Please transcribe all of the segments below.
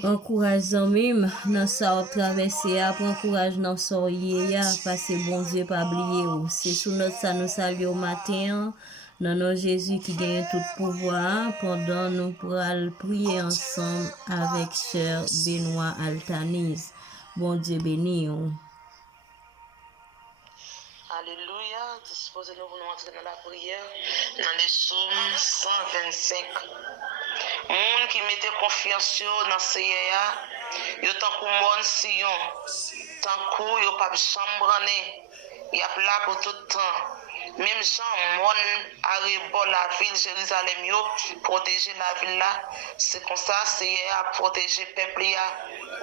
Prends courage zanmim nan sa ou traverse ya, prends courage nan sa ou ye ya, parce bon Dieu pas oublié ou. C'est sous notre ça nous salue au matin, nan nom Jésus qui gagne tout pouvoir, pendant nous pourrons prier ensemble avec sœur Benoît Altanise. Bon Dieu béni ou. Alléluia, disposez-nous pour nous entrer dans la prière, dans les psaumes 125. Moun qui mettait confiance dans Seigneur, yo tant kou mon Sion, tant kou yo pas chambrane, y a là pour tout temps. Même Jean mon arrêt la ville Jérusalem yo protéger la ville là, c'est comme ça Seigneur a protégé peuple ya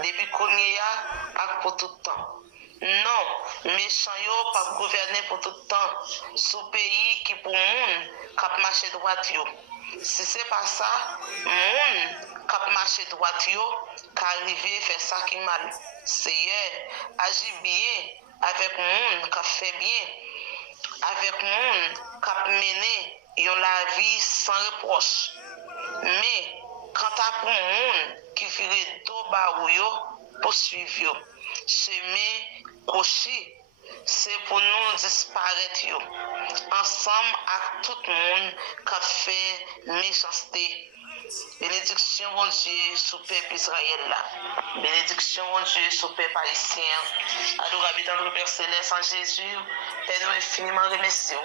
depuis premier ya et pour tout temps. Non, méchant yo pas gouverner pour tout temps sous pays qui pour moun k'ap marcher droit yo. Si c'est pas ça, moun k'ap marcher droit yo qu'arriver faire ça qui mal. Seigneur, agis bien avec moun k'ap fait bien, avec moun k'ap mener yon la vie sans reproche. Mais quand à pour moun qui vire do ba ou yo poursuivre yo, chemin coché, c'est pour nous disparaître yo. Ensemble avec tout le monde qui fait méchanceté. Bénédiction mon Dieu sur le peuple Israël là. Bénédiction mon Dieu sur le peuple haïtien. Adorable dans le Père Céleste en Jésus. Père nous infiniment remercions.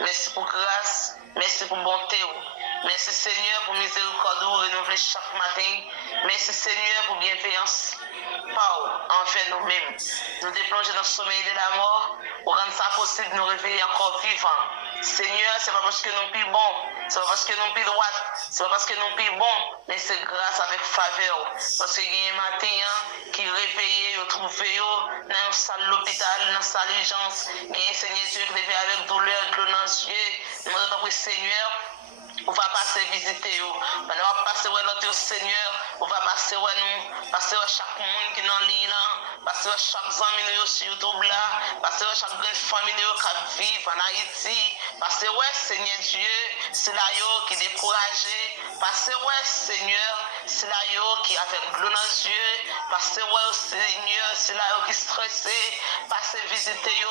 Merci pour grâce. Merci pour bonté. Merci Seigneur pour miséricorde renouvelée chaque matin. Merci Seigneur pour bienveillance. Envers nous-mêmes. Nous déplonger dans le sommeil de la mort pour rendre ça possible de nous réveiller encore vivants. Seigneur, c'est pas parce que nous sommes bons, c'est pas parce que nous sommes droits, c'est pas parce que nous sommes bons, mais c'est grâce avec faveur. Parce qu'il y a un matin qui réveille, trouvé dans une salle de l'hôpital, dans une salle d'urgence, il y a un Seigneur Dieu qui réveille avec douleur, de l'eau dans les yeux. Nous demandons Seigneur, on va passer visiter, on va passer l'autre Seigneur, on va passer nous, passer chaque monde qui est dans l'île, passer chaque ami sur YouTube là, passer chaque grande famille qui vit en Haïti, passer Seigneur Dieu, c'est là qui est découragé, passer Seigneur, c'est là qui avec l'eau dans les yeux, passer Seigneur, c'est là qui est stressé, passer visiter,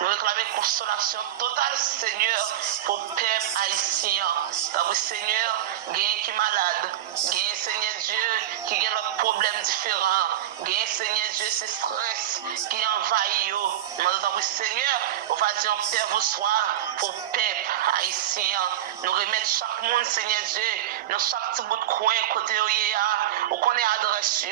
nous réclamer consolation totale Seigneur pour le peuple haïtien. Donc, Seigneur, il y a qui est malade, il y a Seigneur Dieu qui a d'autres problèmes différents, il y a Seigneur Dieu c'est stress qui envahit. Donc, Seigneur, on va dire Père vous soir pour le peuple haïtien. Nous remettre chaque monde, Seigneur Dieu, dans chaque petit bout de coin, côté où on connaît l'adresse,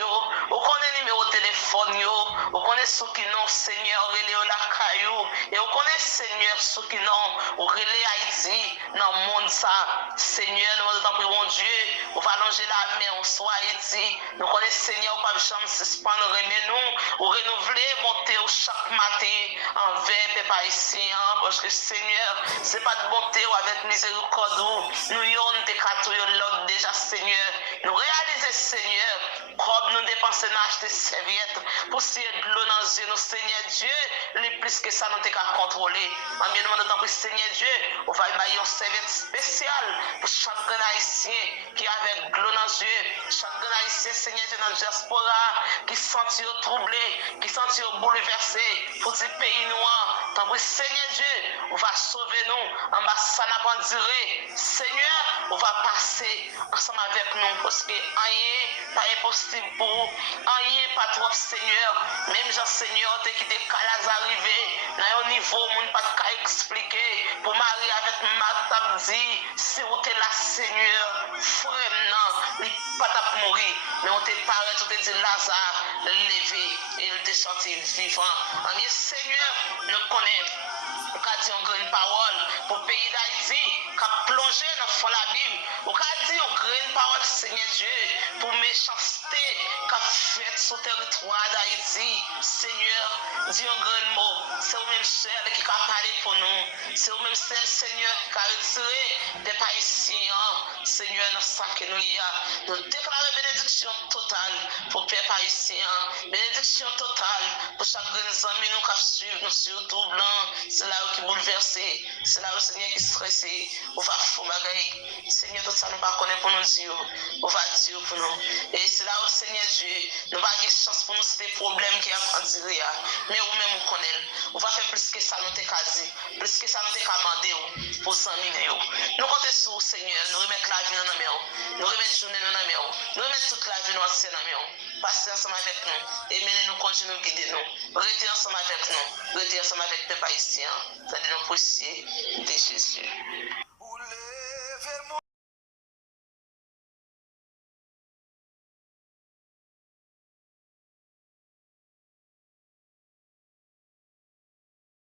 on connaît le numéro de téléphone, on connaît ceux qui n'ont Seigneur, relais la caillou, et on connaît Seigneur ceux qui n'ont relais Haïti dans le monde ça. Seigneur, nous demandons pour mon Dieu, on va allonger la main, on soit Haïti. Nous connaissons Seigneur, on va jamais suspendre, remet nous, ou renouveler, monter chaque matin envers les peuple haïtien, parce que Seigneur, c'est pas de bonté ou avec miséricorde, nous y on te l'autre déjà Seigneur. Nous réaliser Seigneur, comme nous dépensons dans acheter serviettes pour essayer de l'eau dans les yeux, nous Seigneur Dieu, les plus que ça nous t'es qu'à contrôler. En bien demandant pour Seigneur Dieu, on va y bailler une serviette spéciale pour chaque grand haïtien qui avec l'eau dans les yeux, chaque grand haïtien Seigneur Dieu dans la diaspora qui se sentit troublé, qui se sentit bouleversé pour ce pays noir. Tant que Seigneur Dieu, on va sauver nous, en bas ça n'a pas duré. Seigneur, on va passer ensemble avec nous parce que rien pas impossible pour rien pas trop Seigneur. Même Jean Seigneur, t'es quitté Calaz arrivé, dans un niveau où on ne peut pas expliquer. Pour marier avec Marthe, dit, si on est là Seigneur, frère, non, il pas ta mourir. Mais on te paraît, on te dit Lazare, levé et il te sorti vivant. En bien Seigneur, nous connaissons. On a dit une grande parole pour le pays d'Haïti qui a plongé dans le fond de la Bible. On a dit une grande parole, Seigneur Dieu, pour méchanceté qui a fait sur le territoire d'Haïti. Seigneur, dis un grand mot. C'est vous-même seul qui a parlé pour nous. C'est vous-même seul, Seigneur, qui a retiré des Haïtiens. Seigneur, nous savons que nous déclarons bénédiction totale pour le peuple haïtien. Bénédiction totale pour chaque grand ami nous qui suivent nous sur YouTube. C'est là où qui bouleversé. C'est là où Seigneur qui stressé. On va faire bagaille. Seigneur, tout ça nous pas connaître pour nous dire. On va dire pour nous. Et c'est là où Seigneur Dieu, nous pas de chance pour nous c'est des problèmes qui a grandi. Mais ou même on connaît. On va faire plus que ça nous t'es quasi. Plus que ça nous t'es commandé pour 100 millions. Nous comptons sur le Seigneur. Nous remettons la vie dans nos mains. Nous remettons la journée dans nos mains. Nous remettons toute la vie dans nos mains. Passez ensemble avec nous. Et menez nous, continuez à guider nous. Restez ensemble avec nous. Restez ensemble avec les peuple haïtien. C'est de nos possiers de Jésus.